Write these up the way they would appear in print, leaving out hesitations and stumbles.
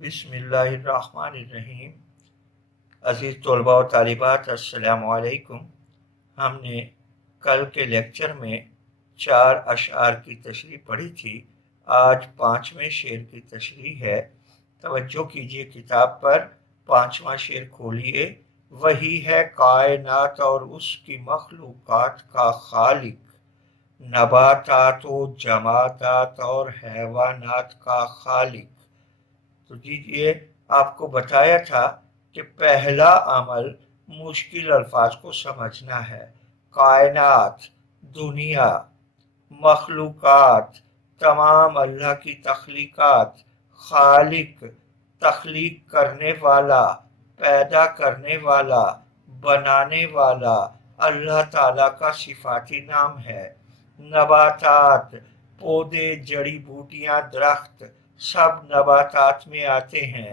बिस्मिल्लाहिर्रहमानिर्रहीम। अज़ीज़ तलबा व तालिबात, अस्सलामु अलैकुम। हमने कल के लेक्चर में 4 अशआर की तशरीह पढ़ी थी। आज 5वें शेर की तशरीह है। तवज्जो कीजिए किताब पर। 5वां शेर खोलिए। वही है कायनात और उसकी मखलूक़ात का खालिक, नबातात व जमादात और हैवानात का खालिक। तो लीजिए, आपको बताया था कि पहला अमल मुश्किल अल्फाज को समझना है। कायनात, दुनिया, मखलूक़ात, तमाम अल्लाह की तख्लीक़ात, खालिक, तख्लीक करने वाला, पैदा करने वाला, बनाने वाला अल्लाह ताला का सिफाती नाम है। नबातात, पौधे, जड़ी बूटियां, दरख्त सब नबातात में आते हैं।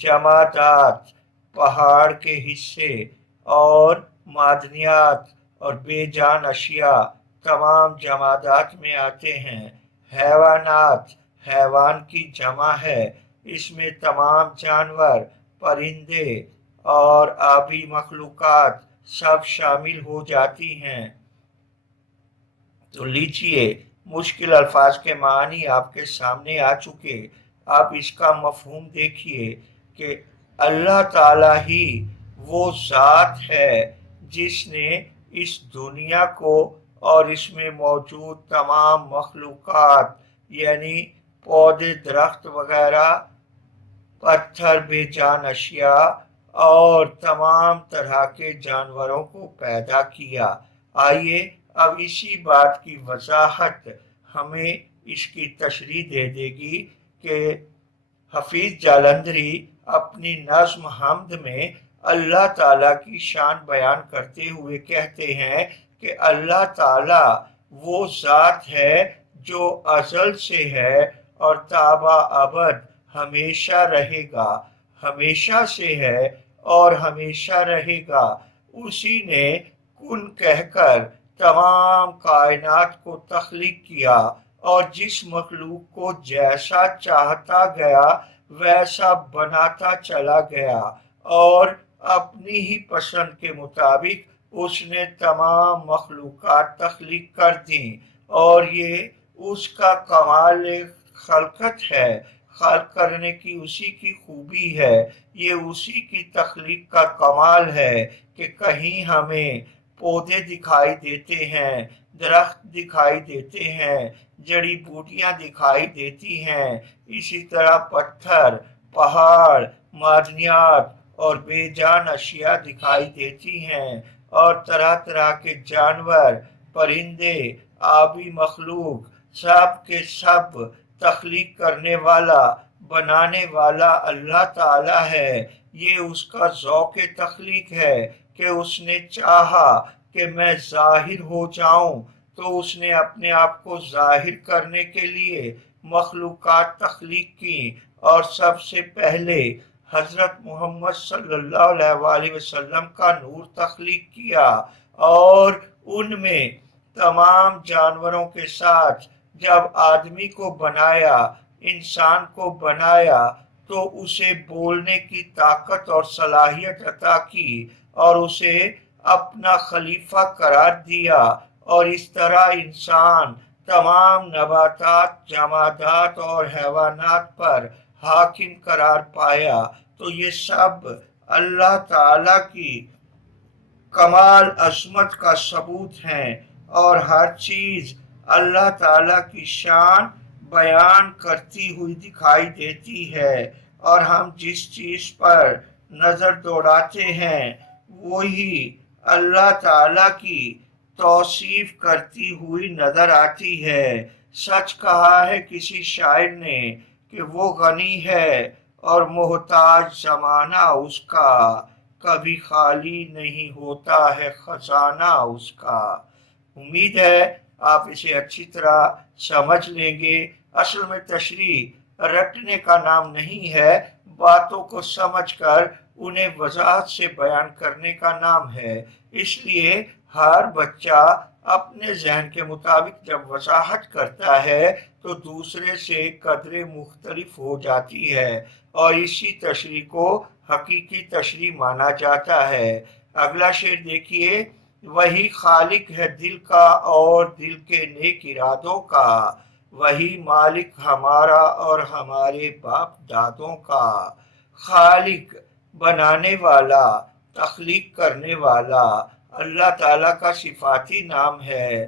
जमादात, पहाड़ के हिस्से और मादनियात और बेजान अशिया तमाम जमादात में आते हैं। हैवानात, हैवान की जमा है, इसमें तमाम जानवर, परिंदे और आबी मखलूक़ात सब शामिल हो जाती हैं। तो लीजिए, मुश्किल अल्फाज के मानी आपके सामने आ चुके। आप इसका मफहूम देखिए कि अल्लाह ताला ही वो ज़ात है जिसने इस दुनिया को और इसमें मौजूद तमाम मखलूक़ात यानी पौधे, दरख्त वगैरह, पत्थर, बेजान अशिया और तमाम तरह के जानवरों को पैदा किया। आइए अब इसी बात की वजाहत हमें इसकी तशरीह दे देगी कि हफीज जालंधरी अपनी नज़्म हमद में अल्लाह ताला की शान बयान करते हुए कहते हैं कि अल्लाह ताला वो ज़ात है जो अज़ल से है और ताबा अबद हमेशा रहेगा, हमेशा से है और हमेशा रहेगा। उसी ने कुन कहकर तमाम कायनात को तख्लीक किया और जिस मखलूक को जैसा चाहता गया वैसा बनाता चला गया और अपनी ही पसंद के मुताबिक उसने तमाम मखलूक़ात तख्लीक कर दी। और ये उसका कमाल खलकत है, खल्क करने की उसी की खूबी है। ये उसी की तख्लीक का कमाल है कि कहीं हमें पौधे दिखाई देते हैं, दरख्त दिखाई देते हैं, जड़ी बूटियां दिखाई देती हैं, इसी तरह पत्थर, पहाड़, मादनियात और बेजान अशिया दिखाई देती हैं और तरह तरह के जानवर, परिंदे, आबी मखलूक सब के सब तख्लीक करने वाला, बनाने वाला अल्लाह ताला है। ये उसका ज़ौक़ तख्लीक है कि उसने चाहा कि मैं ज़ाहिर हो जाऊं तो उसने अपने आप को ज़ाहिर करने के लिए मखलूक़ात तख्लीक की और सबसे पहले हज़रत मोहम्मद सल्लल्लाहु अलैहि वसल्लम का नूर तख्लीक किया और उनमें तमाम जानवरों के साथ जब आदमी को बनाया, इंसान को बनाया तो उसे बोलने की ताकत और सलाहियत अता की और उसे अपना खलीफा करार दिया और इस तरह इंसान तमाम नबातात, जमादात और हैवानात पर हाकिम करार पाया। तो ये सब अल्लाह ताला की कमाल अज़मत का सबूत है और हर चीज़ अल्लाह ताला की शान बयान करती हुई दिखाई देती है और हम जिस चीज़ पर नज़र दौड़ाते हैं वही अल्लाह ताला की तौसीफ करती हुई नज़र आती है। सच कहा है किसी शायर ने कि वो गनी है और मोहताज ज़माना उसका, कभी खाली नहीं होता है खजाना उसका। उम्मीद है आप इसे अच्छी तरह समझ लेंगे। असल में तशरीह रटने का नाम नहीं है, बातों को समझकर उन्हें वजाहत से बयान करने का नाम है। इसलिए हर बच्चा अपने जहन के मुताबिक जब वजाहत करता है तो दूसरे से कदरे मुख्तलिफ हो जाती है। اور اسی تشریح کو حقیقی تشریح مانا جاتا ہے۔ اگلا شعر دیکھیے، وہی خالق ہے دل کا اور دل کے نیک ارادوں کا، وہی مالک ہمارا اور ہمارے باپ دادوں کا۔ خالق بنانے والا، تخلیق کرنے والا اللہ تعالیٰ کا صفاتی نام ہے۔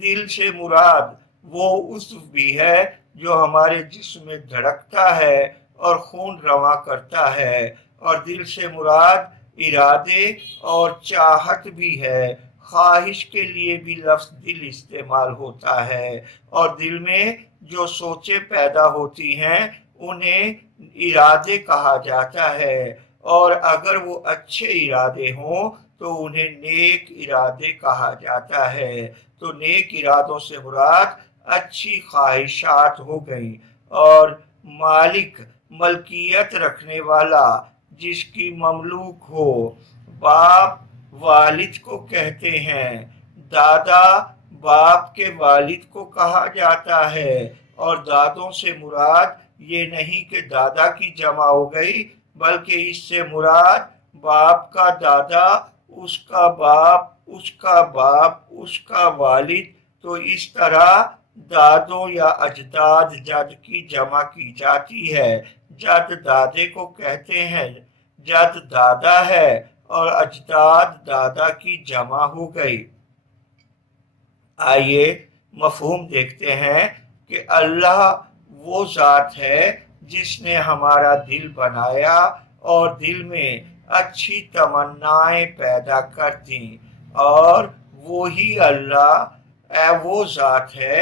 دل سے مراد وہ عضو بھی ہے جو ہمارے جسم میں دھڑکتا ہے اور خون رواں کرتا ہے، اور دل سے مراد ارادے اور چاہت بھی ہے۔ خواہش کے لیے بھی لفظ دل استعمال ہوتا ہے، اور دل میں جو سوچیں پیدا ہوتی ہیں انہیں ارادے کہا جاتا ہے، اور اگر وہ اچھے ارادے ہوں تو انہیں نیک ارادے کہا جاتا ہے۔ تو نیک ارادوں سے مراد اچھی خواہشات ہو گئیں، اور مالک ملکیت رکھنے والا، جس کی مملوک ہو۔ باپ والد کو کہتے ہیں، دادا باپ کے والد کو کہا جاتا ہے، اور دادوں سے مراد یہ نہیں کہ دادا کی جمع ہو گئی، بلکہ اس سے مراد باپ کا دادا، اس کا باپ، اس کا باپ، اس کا والد۔ تو اس طرح دادوں یا اجداد جد کی جمع کی جاتی ہے۔ جد دادے کو کہتے ہیں، جد دادا ہے اور اجداد دادا کی جمع ہو گئی۔ آئیے مفہوم دیکھتے ہیں کہ اللہ وہ ذات ہے جس نے ہمارا دل بنایا اور دل میں اچھی تمنائیں پیدا کر دیں، اور وہی اللہ وہ ذات ہے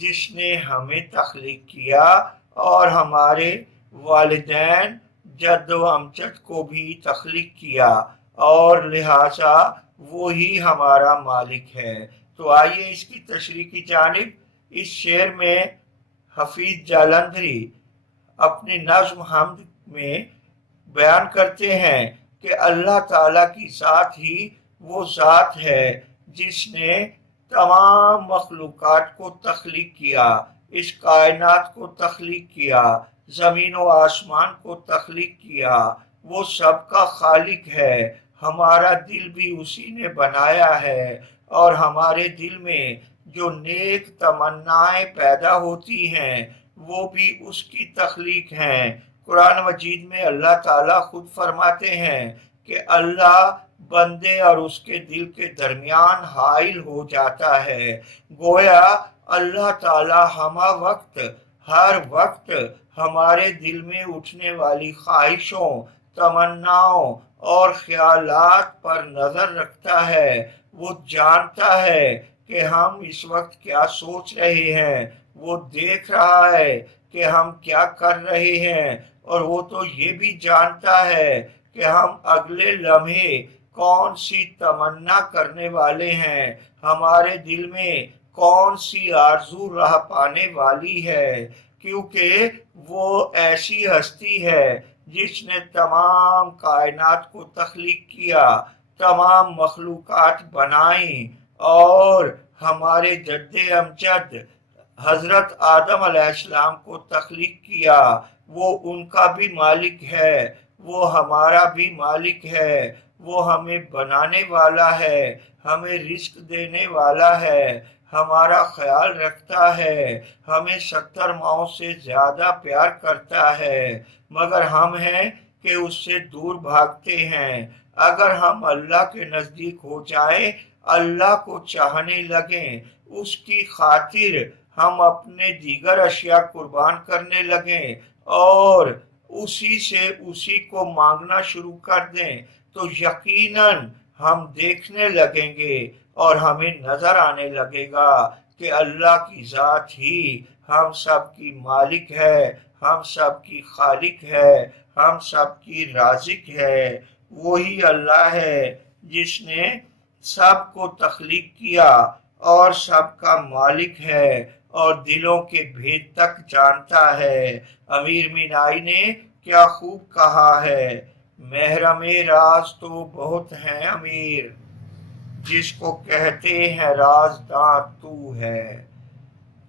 جس نے ہمیں تخلیق کیا اور ہمارے والدین جد و امجد کو بھی تخلیق کیا، اور لہٰذا وہی ہمارا مالک ہے۔ تو آئیے اس کی تشریح کی جانب۔ اس شعر میں حفیظ جالندھری اپنی نظم حمد میں بیان کرتے ہیں کہ اللہ تعالیٰ کی ذات ہی وہ ذات ہے جس نے تمام مخلوقات کو تخلیق کیا، اس کائنات کو تخلیق کیا، زمین و آسمان کو تخلیق کیا۔ وہ سب کا خالق ہے۔ ہمارا دل بھی اسی نے بنایا ہے، اور ہمارے دل میں جو نیک تمنائیں پیدا ہوتی ہیں وہ بھی اس کی تخلیق ہیں۔ قرآن مجید میں اللہ تعالیٰ خود فرماتے ہیں کہ اللہ بندے اور اس کے دل کے درمیان حائل ہو جاتا ہے۔ گویا اللہ تعالیٰ ہمہ وقت، ہر وقت ہمارے دل میں اٹھنے والی خواہشوں، تمناؤں اور خیالات پر نظر رکھتا ہے۔ وہ جانتا ہے کہ ہم اس وقت کیا سوچ رہے ہیں، وہ دیکھ رہا ہے کہ ہم کیا کر رہے ہیں، اور وہ تو یہ بھی جانتا ہے کہ ہم اگلے لمحے کون سی تمنا کرنے والے ہیں، ہمارے دل میں کون سی آرزو رہ پانے والی ہے، کیونکہ وہ ایسی ہستی ہے جس نے تمام کائنات کو تخلیق کیا، تمام مخلوقات بنائیں، اور ہمارے جد امجد حضرت آدم علیہ السلام کو تخلیق کیا۔ وہ ان کا بھی مالک ہے، وہ ہمارا بھی مالک ہے، وہ ہمیں بنانے والا ہے، ہمیں رزق دینے والا ہے، ہمارا خیال رکھتا ہے، ہمیں 70 ماؤں سے زیادہ پیار کرتا ہے، مگر ہم ہیں کہ اس سے دور بھاگتے ہیں۔ اگر ہم اللہ کے نزدیک ہو جائیں، اللہ کو چاہنے لگیں، اس کی خاطر ہم اپنے دیگر اشیاء قربان کرنے لگیں اور اسی سے اسی کو مانگنا شروع کر دیں، تو یقیناً ہم دیکھنے لگیں گے اور ہمیں نظر آنے لگے گا کہ اللہ کی ذات ہی ہم سب کی مالک ہے، ہم سب کی خالق ہے، ہم سب کی رازق ہے۔ وہی اللہ ہے جس نے سب کو تخلیق کیا اور سب کا مالک ہے، اور دلوں کے بھید تک جانتا ہے۔ امیر مینائی نے کیا خوب کہا ہے، محرم راز تو بہت ہیں امیر، جس کو کہتے ہیں رازداں تو ہے۔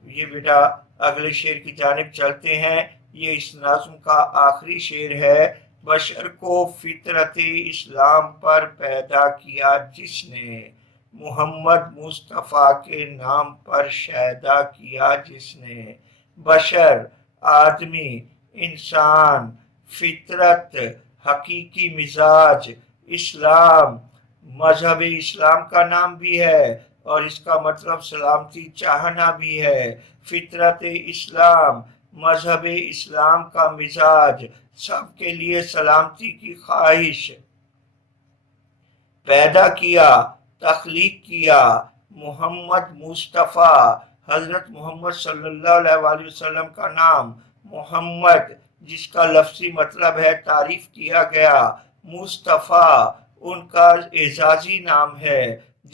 یہ بیٹا اگلے شعر کی جانب چلتے ہیں۔ یہ اس نظم کا آخری شعر ہے۔ بشر کو فطرت اسلام پر پیدا کیا جس نے، محمد مصطفیٰ کے نام پر شیدا کیا جس نے۔ بشر، آدمی، انسان، فطرت، حقیقی مزاج، اسلام، مذہب اسلام کا نام بھی ہے اور اس کا مطلب سلامتی چاہنا بھی ہے۔ فطرت اسلام، مذہب اسلام کا مزاج، سب کے لیے سلامتی کی خواہش، پیدا کیا، تخلیق کیا۔ محمد مصطفیٰ، حضرت محمد صلی اللہ علیہ وآلہ وسلم کا نام محمد، جس کا لفظی مطلب ہے تعریف کیا گیا۔ مصطفیٰ ان کا اعزازی نام ہے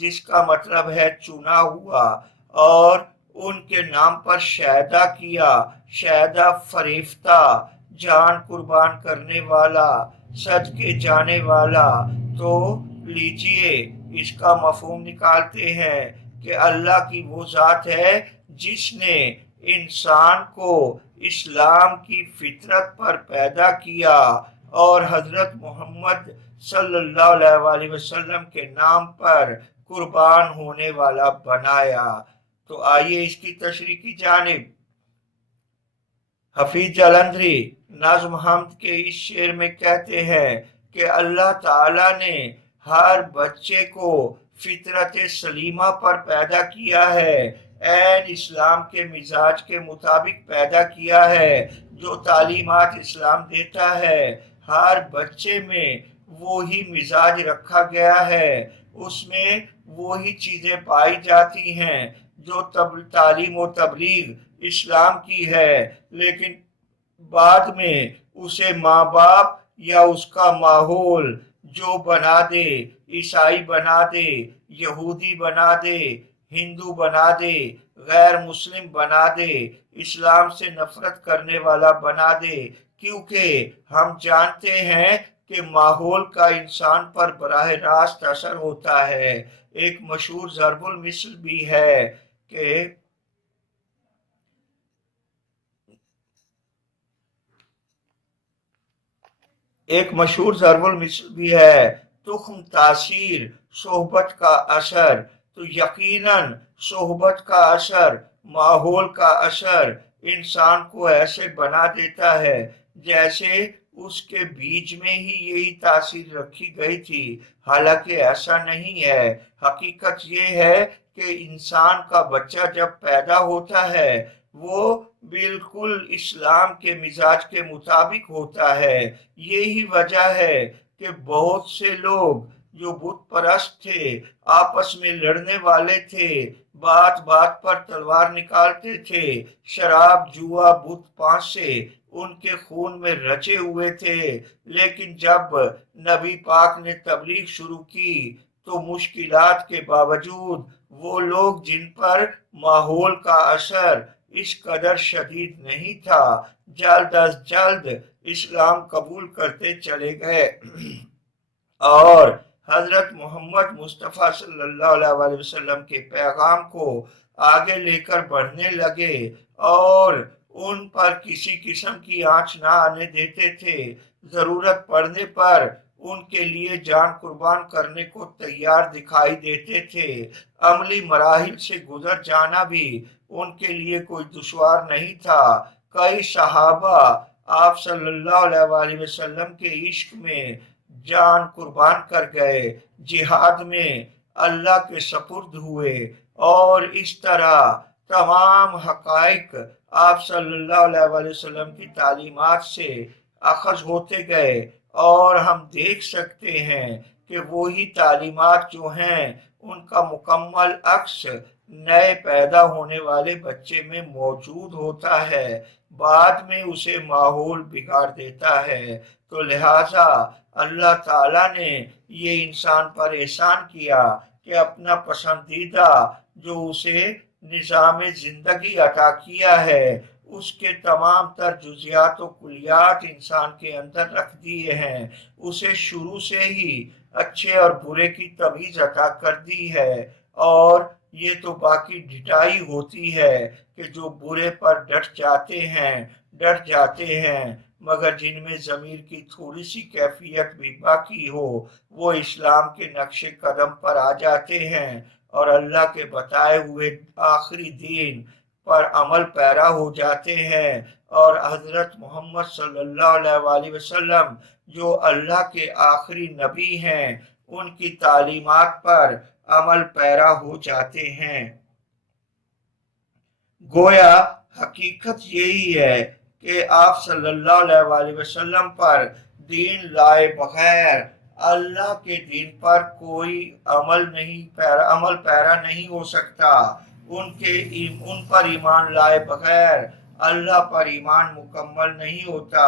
جس کا مطلب ہے چنا ہوا، اور ان کے نام پر شیدا کیا، شیدا فریفتہ، جان قربان کرنے والا، صدقے جانے والا۔ تو لیجئے اس کا مفہوم نکالتے ہیں کہ اللہ کی وہ ذات ہے جس نے انسان کو اسلام کی فطرت پر پیدا کیا اور حضرت محمد صلی اللہ علیہ وآلہ وسلم کے نام پر قربان ہونے والا بنایا۔ تو آئیے اس کی تشریح کی جانب۔ حفیظ جلندھری نظم حمد کے اس شعر میں کہتے ہیں کہ اللہ تعالیٰ نے ہر بچے کو فطرت سلیمہ پر پیدا کیا ہے، عین اسلام کے مزاج کے مطابق پیدا کیا ہے۔ جو تعلیمات اسلام دیتا ہے ہر بچے میں وہی مزاج رکھا گیا ہے، اس میں وہی چیزیں پائی جاتی ہیں جو تعلیم و تبلیغ اسلام کی ہے، لیکن بعد میں اسے ماں باپ یا اس کا ماحول جو بنا دے، عیسائی بنا دے، یہودی بنا دے، ہندو بنا دے، غیر مسلم بنا دے، اسلام سے نفرت کرنے والا بنا دے، کیونکہ ہم جانتے ہیں کہ ماحول کا انسان پر براہ راست اثر ہوتا ہے۔ ایک مشہور ضرب المثل بھی ہے کہ تخم تاثیر، صحبت کا اثر، تو یقیناً صحبت کا اثر، ماحول کا اثر انسان کو ایسے بنا دیتا ہے جیسے اس کے بیج میں ہی یہی تاثیر رکھی گئی تھی، حالانکہ ایسا نہیں ہے۔ حقیقت یہ ہے کہ انسان کا بچہ جب پیدا ہوتا ہے وہ بالکل اسلام کے مزاج کے مطابق ہوتا ہے۔ یہی وجہ ہے کہ بہت سے لوگ جو بت پرست تھے، آپس میں لڑنے والے تھے، بات بات پر تلوار نکالتے تھے، شراب، جوا، بت پانسے ان کے خون میں رچے ہوئے تھے، لیکن جب نبی پاک نے تبلیغ شروع کی تو مشکلات کے باوجود وہ لوگ جن پر ماحول کا اثر اس قدر شدید نہیں تھا، جلد از جلد اسلام قبول کرتے چلے گئے اور حضرت محمد مصطفیٰ صلی اللہ علیہ وآلہ وسلم کے پیغام کو آگے لے کر بڑھنے لگے اور ان پر کسی قسم کی آنچ نہ آنے دیتے تھے۔ ضرورت پڑنے پر ان کے لیے جان قربان کرنے کو تیار دکھائی دیتے تھے۔ عملی مراحل سے گزر جانا بھی ان کے لیے کوئی دشوار نہیں تھا۔ کئی صحابہ آپ صلی اللہ علیہ وآلہ وسلم کے عشق میں جان قربان کر گئے، جہاد میں اللہ کے سپرد ہوئے، اور اس طرح تمام حقائق آپ صلی اللہ علیہ وآلہ وسلم کی تعلیمات سے اخذ ہوتے گئے، اور ہم دیکھ سکتے ہیں کہ وہی تعلیمات جو ہیں ان کا مکمل عکس نئے پیدا ہونے والے بچے میں موجود ہوتا ہے، بعد میں اسے ماحول بگاڑ دیتا ہے۔ تو لہٰذا اللہ تعالیٰ نے یہ انسان پر احسان کیا کہ اپنا پسندیدہ جو اسے نظام زندگی عطا کیا ہے اس کے تمام تر جزیات و کلیات انسان کے اندر رکھ دیے ہیں، اسے شروع سے ہی اچھے اور برے کی تمیز عطا کر دی ہے، اور یہ تو باقی ڈٹائی ہوتی ہے کہ جو برے پر ڈٹ جاتے ہیں डर जाते हैं, मगर जिनमें ज़मीर की थोड़ी सी कैफियत भी बाकी हो वो इस्लाम के नक्शे कदम पर आ जाते हैं और अल्लाह के बताए हुए आखिरी दीन पर अमल पैरा हो जाते हैं। और हजरत मोहम्मद सल्लल्लाहु अलैहि वसल्लम जो अल्लाह के आखिरी नबी हैं उनकी तालीमात पर अमल पैरा हो जाते हैं। गोया हकीकत यही है कि आप सल्लल्लाहु अलैहि वसल्लम पर दीन लाए बगैर अल्लाह के दीन पर कोई अमल पैरा नहीं हो सकता। उन पर ईमान लाए बगैर अल्लाह पर ईमान मुकम्मल नहीं होता।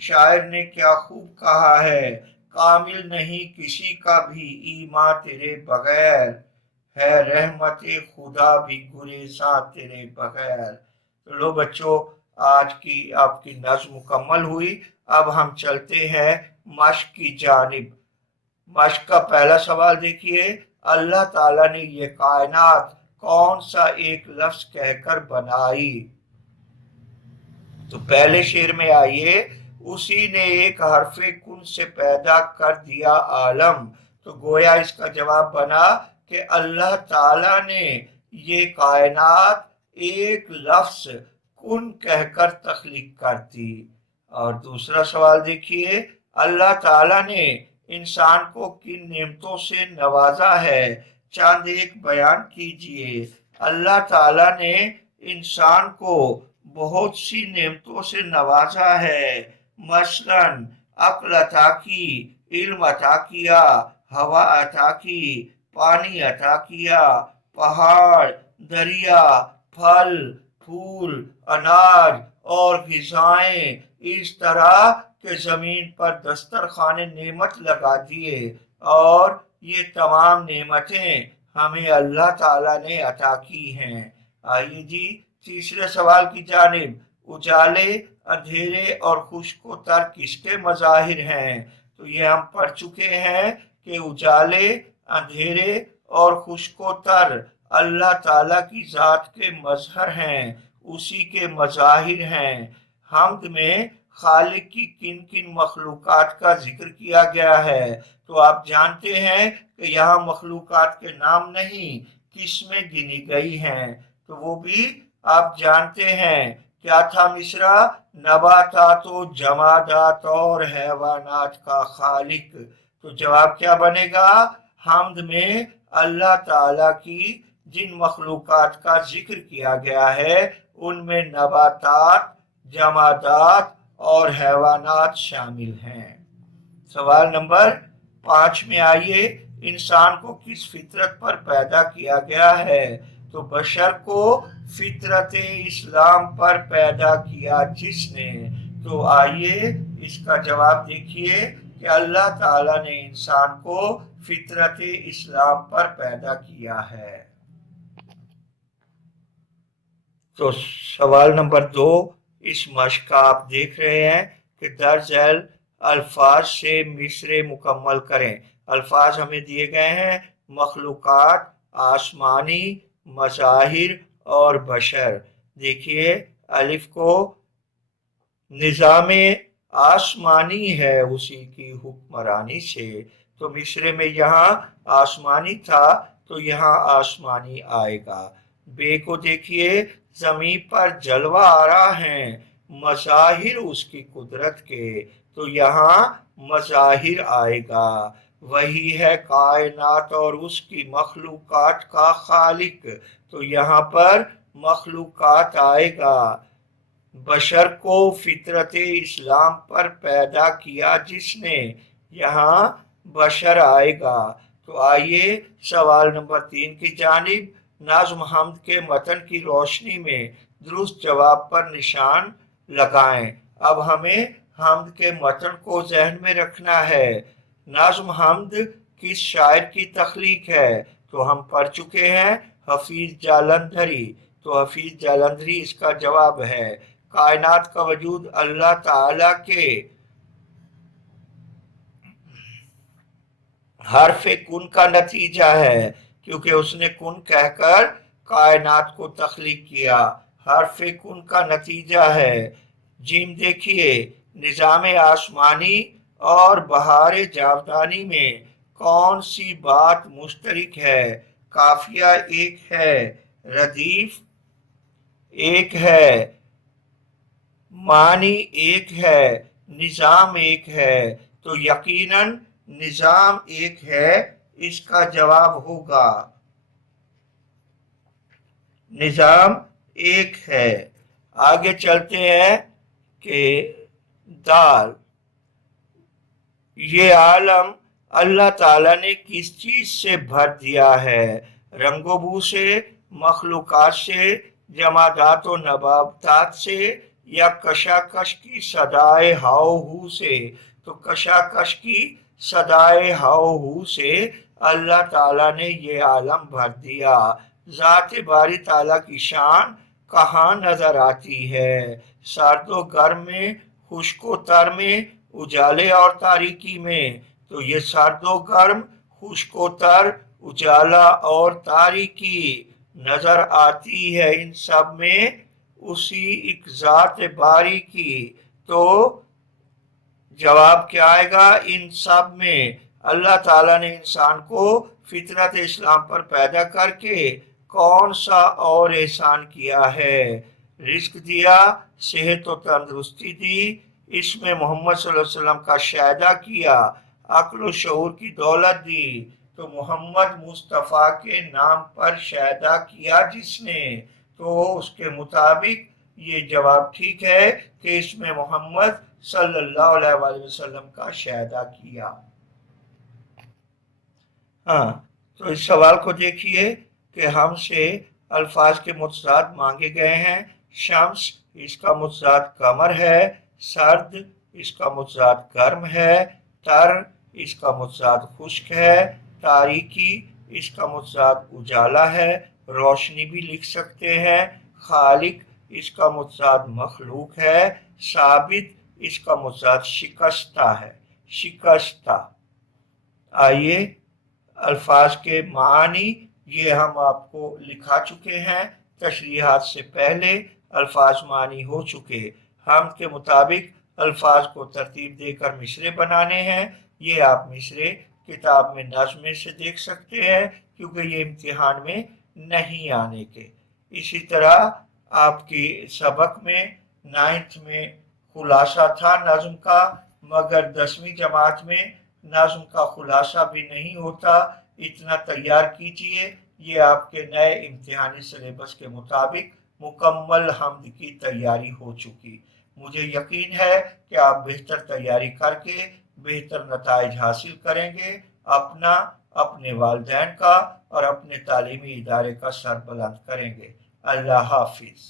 शायर ने क्या खूब कहा है, कामिल नहीं किसी का भी ईमान तेरे बगैर, है रहमत खुदा भी गुरेज़ां तेरे बगैर। तो लो बच्चों, आज की आपकी नज़्म मुकम्मल हुई। अब हम चलते हैं मश्क की जानिब। मश्क का पहला सवाल देखिए, अल्लाह ताला ने ये कायनात कौन सा एक लफ्ज कहकर बनाई? तो पहले शेर में आइए, उसी ने एक हरफे कुन से पैदा कर दिया आलम। तो गोया इसका जवाब बना कि अल्लाह ताला ने ये कायनात एक लफ्ज कुन कहकर तख्लीक कर दी। और दूसरा सवाल देखिए, अल्लाह ताला ने इंसान को किन नेमतों से नवाजा है? चंद एक बयान कीजिए। अल्लाह ताला ने इंसान को बहुत सी नेमतों से नवाजा है। मसलन अक्ल अता की, इल्म अता किया, हवा अता की, पानी अता किया, पहाड़, दरिया, फल, फूल, अनाज और ग़िज़ाएं, इस तरह के ज़मीन पर दस्तरखाने नेमत लगा दिए और ये तमाम नेमतें हमें अल्लाह ताला ने अता की हैं। आइए जी तीसरे सवाल की जानिब, उजाले, अंधेरे और खुश्को तर किसके मज़ाहिर हैं? तो ये हम पढ़ चुके हैं कि उजाले, अंधेरे और खुश्को तर अल्लाह ताला की ज़ात के मज़हर हैं, उसी के मज़ाहिर हैं। हम्द में खालिक की किन किन मखलूक़ात का जिक्र किया गया है? तो आप जानते हैं कि यहाँ मखलूक़ात के नाम नहीं किस्में गिनी गई हैं, तो वो भी आप जानते हैं। क्या था मिसरा? नबातातो, जमादात और हैवानात का खालिक। तो जवाब क्या बनेगा? हम्द में अल्लाह ताला की जिन मखलूक़ात का जिक्र किया गया है उनमें नबातात, जमादात और हैवानात शामिल हैं। सवाल नंबर 5 में आइए, इंसान को किस फितरत पर पैदा किया गया है? तो बशर को फितरत इस्लाम पर पैदा किया जिसने। तो आइए इसका जवाब देखिए कि अल्लाह ताला ने इंसान को फितरत इस्लाम पर पैदा किया है। तो सवाल नंबर 2 इस मश्क का आप देख रहे हैं कि दर्ज झैल अल्फाज से मिसरे मुकम्मल करें। अल्फाज हमें दिए गए हैं, मखलूक़ात, आसमानी, मज़ाहिर और बशर। देखिए अलिफ को निज़ाम आसमानी है उसी की हुक्मरानी से, तो मिसरे में यहाँ आसमानी था तो यहाँ आसमानी आएगा। बे को देखिए, ज़मीन पर जलवा आ रहा है, मज़ाहिर उसकी कुदरत के, तो यहाँ मज़ाहिर आएगा। वही है कायनात और उसकी मखलूक़ात का खालिक, तो यहाँ पर मखलूक़ात आएगा। बशर को फितरत इस्लाम पर पैदा किया जिसने, यहाँ बशर आएगा। तो आइए सवाल नंबर 3 की जानिब। नज़्म हम्द के मतन की रोशनी में दुरुस्त जवाब पर निशान लगाएं। अब हमें हम्द के मतन को जहन में रखना है। नज़्म हम्द किस शायर की तख्लीक है? तो हम पढ़ चुके हैं, हफीज जालंधरी। तो हफीज जालंधरी इसका जवाब है। कायनात का वजूद अल्लाह ताला के हरफे कुन का नतीजा है, क्योंकि उसने कुन कहकर कायनात को तख्लीक किया। हरफे कुन का नतीजा है जीम देखिए, निज़ाम आसमानी और बहार जावदानी में कौन सी बात मुश्तरक है? काफिया एक है, रदीफ एक है, मानी एक है, निज़ाम एक है। तो यकीनन निज़ाम एक है, इसका जवाब होगा निज़ाम एक है। आगे चलते हैं कि दाल, ये आलम अल्लाह ताला ने किस चीज से भर दिया है? रंगोबू से, मखलूकात से, जमादात व नबातात से, या कशाकश की सदाए हाव हू से? तो कशाकश की सदाए हाव हू से अल्लाह ताला ने ये आलम भर दिया। ज़ात बारी ताला की शान कहाँ नजर आती है? सर्द गर्म में, खुश्को तर में, उजाले और तारीकी में? तो ये सर्दो गर्म, खुश्को तर, उजाला और तारीकी नजर आती है इन सब में उसी एक ज़ात बारी की। तो जवाब क्या आएगा? इन सब में अल्लाह ताला ने इंसान को फितरत इस्लाम पर पैदा करके कौन सा और एहसान किया है? रिस्क दिया, सेहत और तंदुरुस्ती दी, इसमें मोहम्मद सल्लल्लाहु अलैहि वसल्लम का शायदा किया, अक्ल शऊर की दौलत दी। तो मोहम्मद मुस्तफ़ा के नाम पर शायदा किया जिसने, तो उसके मुताबिक ये जवाब ठीक है कि इसमें मोहम्मद सल्लल्लाहु अलैहि वसल्लम का शायदा किया। हाँ, तो इस सवाल को देखिए कि हमसे अल्फाज के मुतज़ाद मांगे गए हैं। शम्स, इसका मुतज़ाद कमर है। सर्द, इसका मुतज़ाद गर्म है। तर, इसका मुतज़ाद खुश्क है। तारीकी, इसका मुतज़ाद उजाला है, रोशनी भी लिख सकते हैं। खालिक, इसका मुतज़ाद मखलूक है। साबित, इसका मुतज़ाद शिकस्ता है, शिकस्ता। आइए अल्फाज के मानी ये हम आपको लिखा चुके हैं, तशरीहात से पहले अल्फाज मानी हो चुके। हम के मुताबिक अल्फाज को तरतीब देकर मिसरे बनाने हैं। ये आप मिसरे किताब में नज़्म में से देख सकते हैं क्योंकि ये इम्तिहान में नहीं आने के। इसी तरह आपकी सबक में 9th में खुलासा था नज़्म का, मगर 10वीं जमात में नज़्म का खुलासा भी नहीं होता। इतना तैयार कीजिए, ये आपके नए इम्तिहानी सिलेबस के मुताबिक मुकम्मल हम्द की तैयारी हो चुकी। मुझे यकीन है कि आप बेहतर तैयारी करके बेहतर नताइज हासिल करेंगे, अपना, अपने वालिदैन का और अपने तालीमी इदारे का सर बुलंद करेंगे। अल्लाह हाफिज।